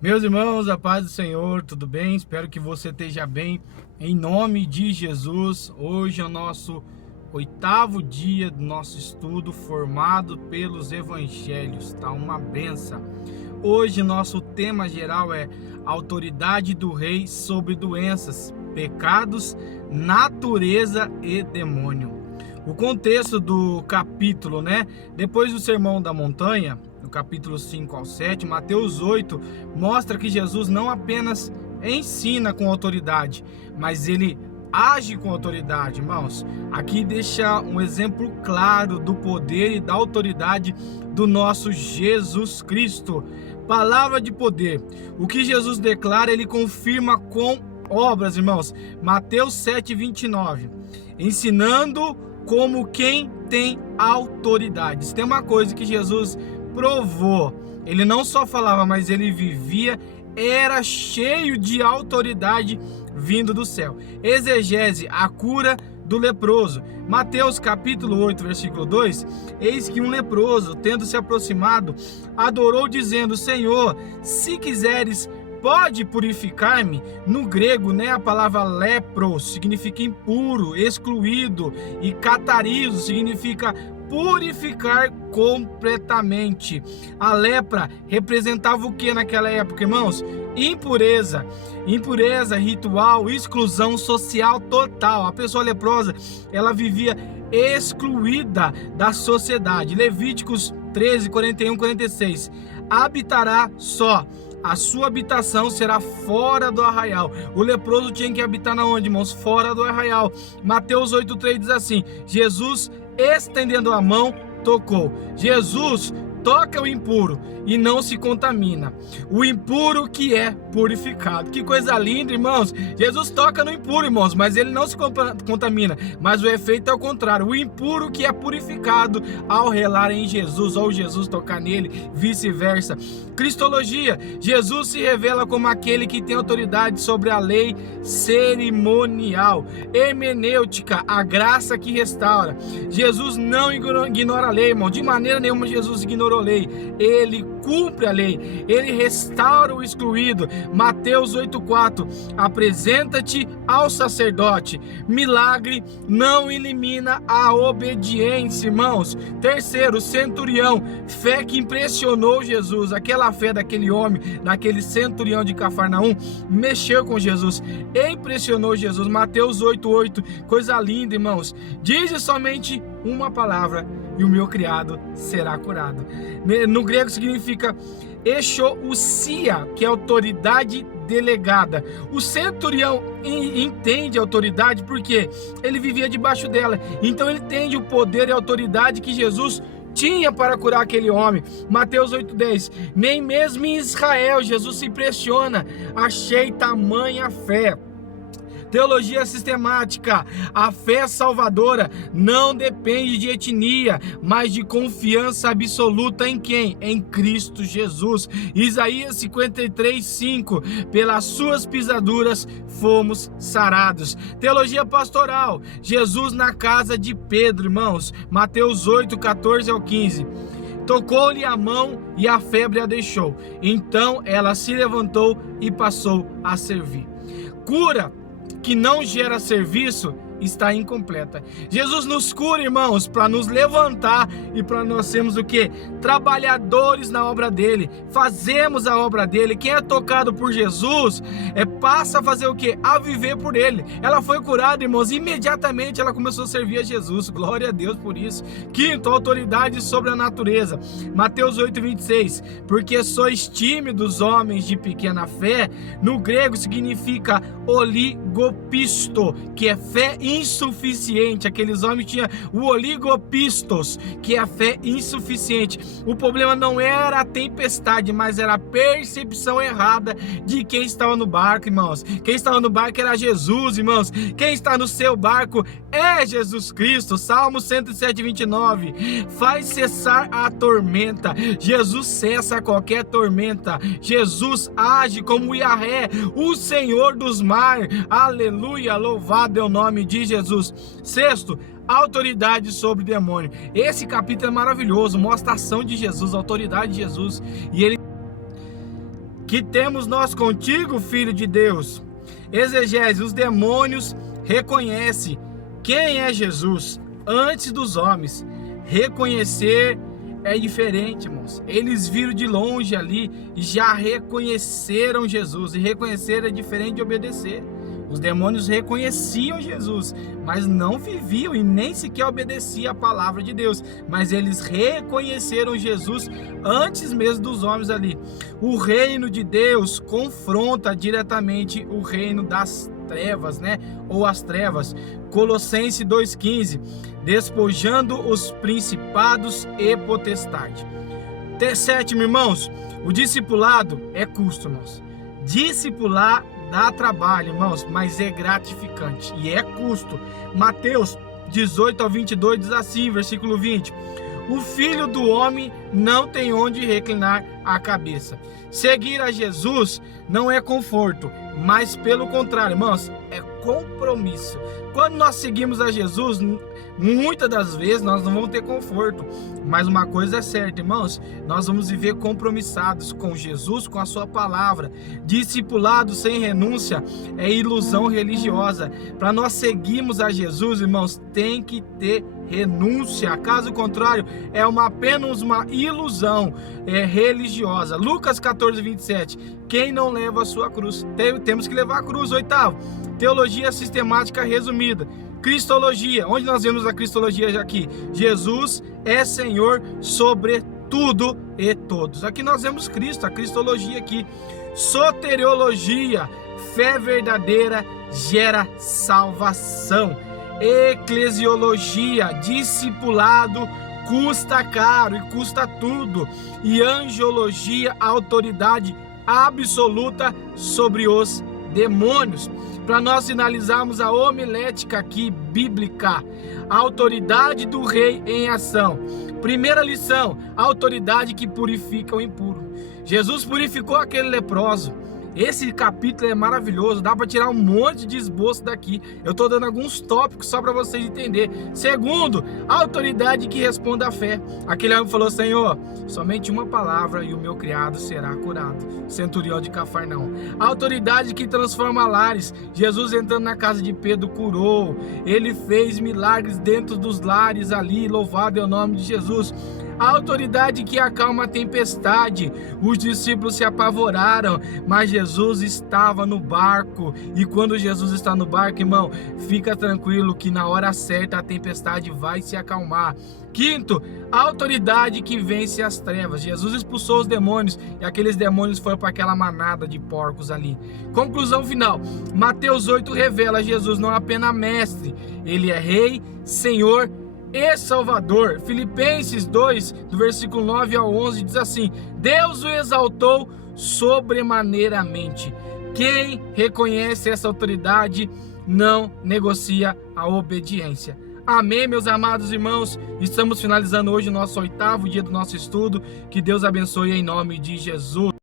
Meus irmãos, a paz do Senhor, tudo bem? Espero que você esteja bem. Em nome de Jesus, hoje é o nosso 8º dia do nosso estudo formado pelos evangelhos, tá? Uma benção. Hoje nosso tema geral é autoridade do rei sobre doenças, pecados, natureza e demônio. O contexto do capítulo, Depois do Sermão da Montanha, no capítulo 5 ao 7, Mateus 8 mostra que Jesus não apenas ensina com autoridade, mas ele age com autoridade, irmãos. Aqui deixa um exemplo claro do poder e da autoridade do nosso Jesus Cristo. Palavra de poder. O que Jesus declara, ele confirma com obras, irmãos. Mateus 7:29. Ensinando como quem tem autoridade. Se tem uma coisa que Jesus provou, ele não só falava, mas ele vivia, era cheio de autoridade vindo do céu. Exegese, a cura do leproso. Mateus capítulo 8, versículo 2, eis que um leproso, tendo se aproximado, adorou dizendo: Senhor, se quiseres, pode purificar-me. No grego, a palavra lepros significa impuro, excluído, e catarizo significa purificar completamente. A lepra representava o que naquela época, irmãos? Impureza ritual, exclusão social total. A pessoa leprosa, ela vivia excluída da sociedade. Levíticos 13, 41, 46. Habitará só. A sua habitação será fora do arraial. O leproso tinha que habitar na onde, irmãos? Fora do arraial. Mateus 8:3 diz assim: Jesus, estendendo a mão, tocou. Jesus toca o impuro e não se contamina. O impuro que é purificado. Que coisa linda, irmãos. Jesus toca no impuro, irmãos, mas ele não se contamina. Mas o efeito é o contrário. O impuro que é purificado ao relar em Jesus, ou Jesus tocar nele, vice-versa. Cristologia. Jesus se revela como aquele que tem autoridade sobre a lei cerimonial. Hermenêutica, a graça que restaura. Jesus não ignora a lei, irmão. De maneira nenhuma Jesus ignorou a lei. Ele cumpre a lei, ele restaura o excluído. Mateus 8:4. Apresenta-te ao sacerdote. Milagre não elimina a obediência, irmãos. Terceiro, centurião, fé que impressionou Jesus. Aquela fé daquele homem, daquele centurião de Cafarnaum, mexeu com Jesus, impressionou Jesus. Mateus 8:8. Coisa linda, irmãos. Dize somente uma palavra e o meu criado será curado. No grego significa exousia, que é autoridade delegada. O centurião entende a autoridade porque ele vivia debaixo dela. Então ele entende o poder e a autoridade que Jesus tinha para curar aquele homem. Mateus 8:10. Nem mesmo em Israel Jesus se impressiona. Achei tamanha fé. Teologia sistemática. A fé salvadora não depende de etnia, mas de confiança absoluta em quem? Em Cristo Jesus. Isaías 53:5. Pelas suas pisaduras fomos sarados. Teologia pastoral. Jesus na casa de Pedro, irmãos. Mateus 8:14 ao 15. Tocou-lhe a mão e a febre a deixou. Então ela se levantou e passou a servir. Cura que não gera serviço está incompleta. Jesus nos cura, irmãos, para nos levantar e para nós sermos o quê? Trabalhadores na obra dele. Fazemos a obra dele. Quem é tocado por Jesus passa a fazer o quê? A viver por ele. Ela foi curada, irmãos, imediatamente ela começou a servir a Jesus. Glória a Deus por isso. Quinto, autoridade sobre a natureza. Mateus 8:26. Porque sois tímidos, homens de pequena fé. No grego significa oligopisto, que é fé insuficiente. Aqueles homens tinham o oligopistos, que é a fé insuficiente. O problema não era a tempestade, mas era a percepção errada de quem estava no barco, irmãos. Quem estava no barco era Jesus, irmãos. Quem está no seu barco é Jesus Cristo. Salmo 107:29. Faz cessar a tormenta. Jesus cessa qualquer tormenta. Jesus age como Yahvé, o Senhor dos mares. Aleluia, louvado é o nome de Jesus. Sexto, autoridade sobre o demônio. Esse capítulo é maravilhoso, mostra a ação de Jesus, a autoridade de Jesus. E ele Que temos nós contigo, Filho de Deus? Exegese, os demônios reconhecem quem é Jesus antes dos homens. Reconhecer é diferente, irmãos. Eles viram de longe ali e já reconheceram Jesus. E reconhecer é diferente de obedecer. Os demônios reconheciam Jesus, mas não viviam e nem sequer obedeciam a palavra de Deus. Mas eles reconheceram Jesus antes mesmo dos homens ali. O reino de Deus confronta diretamente o reino das trevas, né? Ou as trevas. Colossenses 2,15, despojando os principados e potestade. Sétimo, irmãos, o discipulado é custo, irmãos. Discipular dá trabalho, irmãos, mas é gratificante e é custo. Mateus 18-22 diz assim, versículo 20: o Filho do Homem não tem onde reclinar a cabeça. Seguir a Jesus não é conforto, mas pelo contrário, irmãos, é compromisso. Quando nós seguimos a Jesus, muitas das vezes nós não vamos ter conforto, mas uma coisa é certa, irmãos, nós vamos viver compromissados com Jesus, com a sua palavra. Discipulado sem renúncia é ilusão religiosa. Para nós seguirmos a Jesus, irmãos, tem que ter renúncia, caso contrário é apenas uma ilusão religiosa. Lucas 14:27, quem não leva a sua cruz? Temos que levar a cruz. Oitavo, teologia sistemática resumida. Cristologia, onde nós vemos a cristologia já aqui? Jesus é Senhor sobre tudo e todos. Aqui nós vemos Cristo, a cristologia aqui. Soteriologia, fé verdadeira gera salvação. Eclesiologia, discipulado custa caro e custa tudo. E angiologia, autoridade absoluta sobre os demônios. Para nós finalizarmos a homilética aqui bíblica, a autoridade do rei em ação. Primeira lição, a autoridade que purifica o impuro. Jesus purificou aquele leproso. Esse capítulo é maravilhoso, dá para tirar um monte de esboço daqui. Eu estou dando alguns tópicos só para vocês entenderem. Segundo, a autoridade que responde à fé. Aquele homem falou: Senhor, somente uma palavra e o meu criado será curado. Centurião de Cafarnaum. A autoridade que transforma lares. Jesus entrando na casa de Pedro curou. Ele fez milagres dentro dos lares ali. Louvado é o nome de Jesus. A autoridade que acalma a tempestade. Os discípulos se apavoraram, mas Jesus estava no barco. E quando Jesus está no barco, irmão, fica tranquilo que na hora certa a tempestade vai se acalmar. Quinto, a autoridade que vence as trevas. Jesus expulsou os demônios e aqueles demônios foram para aquela manada de porcos ali. Conclusão final, Mateus 8 revela Jesus não é apenas mestre, ele é rei, senhor e Salvador. Filipenses 2, do versículo 9 ao 11, diz assim: Deus o exaltou sobremaneiramente. Quem reconhece essa autoridade não negocia a obediência. Amém, meus amados irmãos? Estamos finalizando hoje o nosso 8º dia do nosso estudo. Que Deus abençoe em nome de Jesus.